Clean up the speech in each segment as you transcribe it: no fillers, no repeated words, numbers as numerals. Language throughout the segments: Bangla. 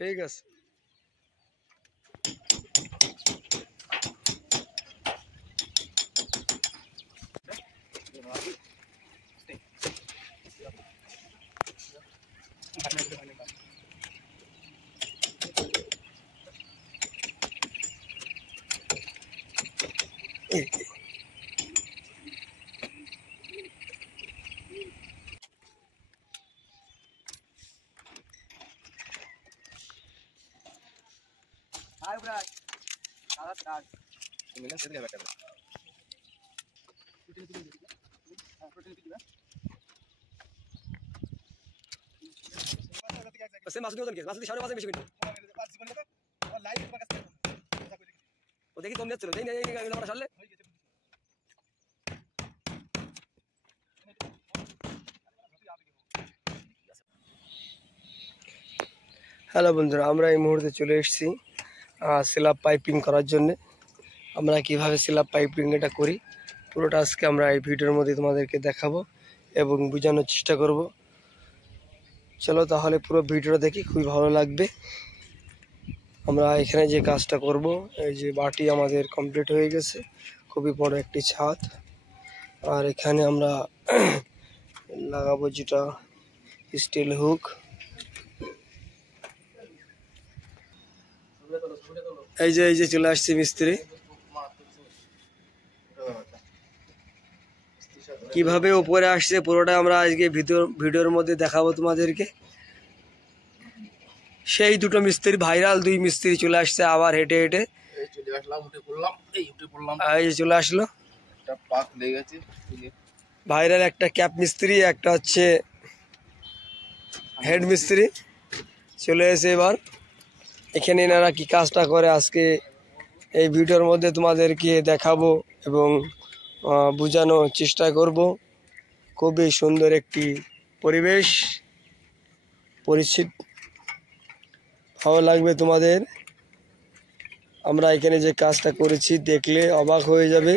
ঠিক আছে। দেখি কম যাচ্ছিল সারলে হ্যালো বন্ধুরা, আমরা এই মুহূর্তে চলে এসেছি স্ল্যাব পাইপিং করার জন্য। আমরা কিভাবে স্ল্যাব পাইপিং এটা করি পুরোটা আজকে আমরা এই ভিডিওর মধ্যে তোমাদেরকে দেখাবো এবং বোঝানোর চেষ্টা করব। চলো তাহলে পুরো ভিডিওটা দেখি, খুবই ভালো লাগবে। আমরা এখানে যে কাজটা করব, এই যে বাটি আমাদের কমপ্লিট হয়ে গেছে, খুবই বড় একটি ছাদ। আর এখানে আমরা লাগাবো যেটা স্টিল হুক। এই যে চলে আসছে মিস্ত্রি। কিভাবে উপরে আসছে পুরোটা আমরা আজকে ভিডিওর মধ্যে দেখাবো তোমাদেরকে। সেই দুটো মিস্ত্রি, ভাইরাল দুই মিস্ত্রি চলে আসছে আবার হেঁটে হেঁটে। এই চলে আসলো ভাইরাল একটা ক্যাপ মিস্ত্রি, একটা হচ্ছে হেড মিস্ত্রি চলে এসে এবার এখানে এনারা কি কাজটা করে আজকে এই ভিডিওর মধ্যে তোমাদেরকে দেখাবো এবং বোঝানোর চেষ্টা করব। খুবই সুন্দর একটি পরিবেশ পরিস্থিতি, ভালো লাগবে তোমাদের। আমরা এখানে যে কাজটা করেছি দেখলে অবাক হয়ে যাবে।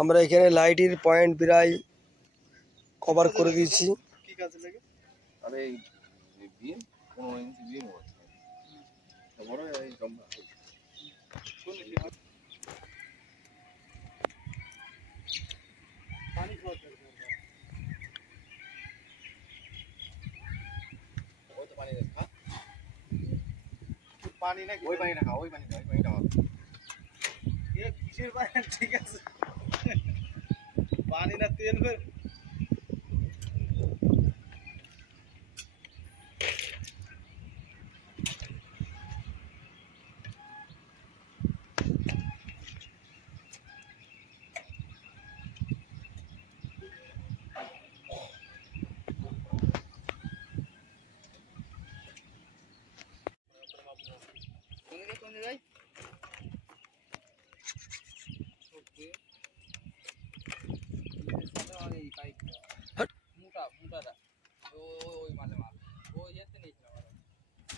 আমরা এখানে লাইটের পয়েন্ট প্রায় কভার করে দিয়েছি। পানি না ওই পানি রাখা, ওই পানি কিসের পানি? ঠিক আছে, পানি না তেল ফের।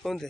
কোনতে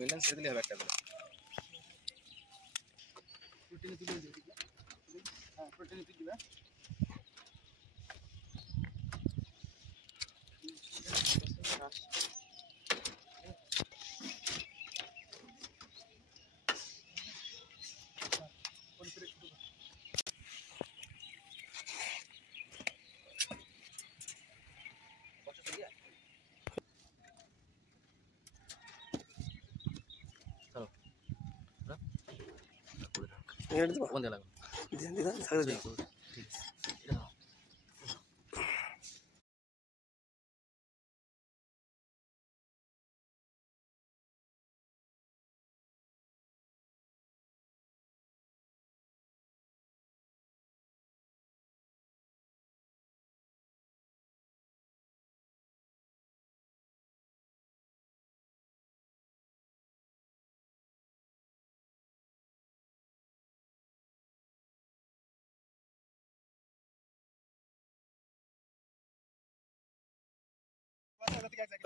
মিলন ছেড়ে দিলে হবে একটা করে। কোন দিকে লাগবে?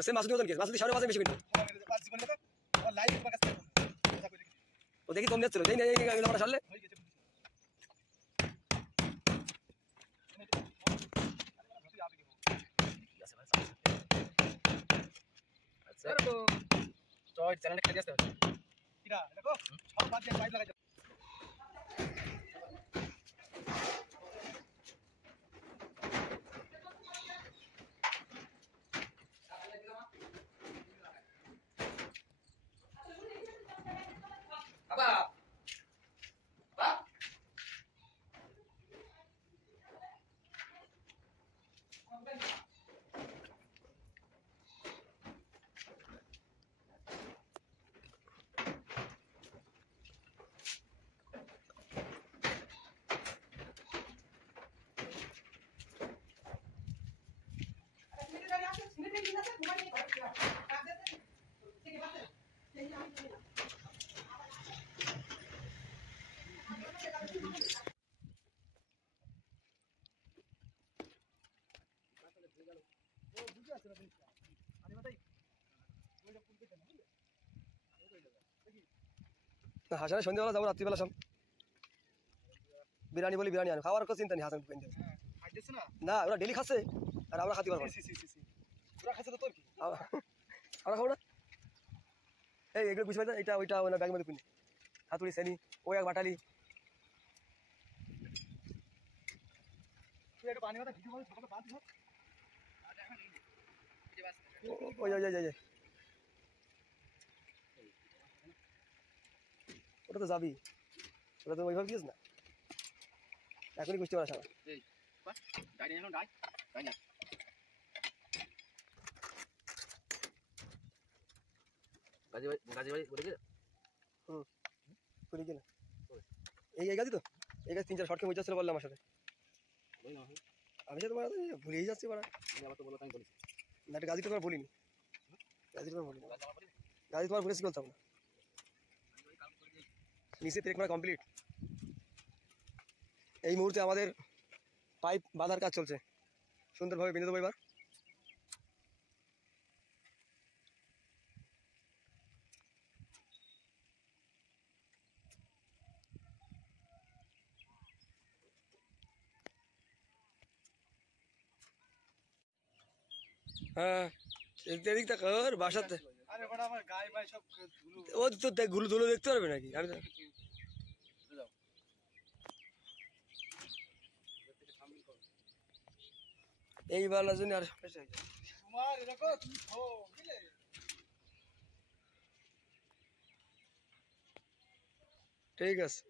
সে মাসুদ ওজন কি মাসুদ সাড়ে মাসে বেশি কিনবে ও দেখি তোমরা চলো এই আমরা সারলে চল চ্যানেলটা খেলে আসতে হবে। কিরা দেখো সব বাদ দিয়ে পাইপ লাগাই হাসানে সন্ধ্যাবেলা যাবো রাত্রিবেলা সব বিরিয়ানি বলি বিরিয়ানি আনো খাওয়ার কোনো চিন্তা নেই হাসান কিনতে খাইতেছ না না ওরা ডেলি খাচ্ছে আর আমরা খাতে পারবো না পুরা খাইছে তো তোর কি আমরা খাবো না এই এগুলো বুঝতে পারছেন এটা ওইটা ওই ব্যাগের মধ্যে কিনে হাতুড়ি শ্রেণী ওই এক বাটালি তুই একটু পানি মাথা ভিডিও করে ছোটটা বাদ দিও ওই ওই ওই ওটা তো যাবি ওটা তো ওইভাবে দিস না এখনই বুঝতে পারা সারা খুলি কিনা এই গাছি তো এই গাছ 3-4 শর্টকে মজা ছিল বললাম আমার সাথে আমি সাথে তোমার ভুলেই যাচ্ছি বড়া আবার তো বলো আমি বলেছি না এটা গাছি তোমার বলিনি গাছি তোমার বলিনি গাছি তোমার বলেছি বলতাম না নিচে ট্রেক করা কমপ্লিট এই মুহূর্তে আমাদের পাইপ বাঁধার কাজ চলছে সুন্দরভাবে বেঁধে দেবো এবার হ্যাঁ এদিক তা কর বাসাতে আরে বড় আমার গায়ে ভাই সব ধুলো ও তো ধুলো ধুলো দেখতে পারবে নাকি আমি এই বালার জন্য আর সমস্যা হয়েছে তোমার এরকম তুমি বুঝলে ঠিক আছে।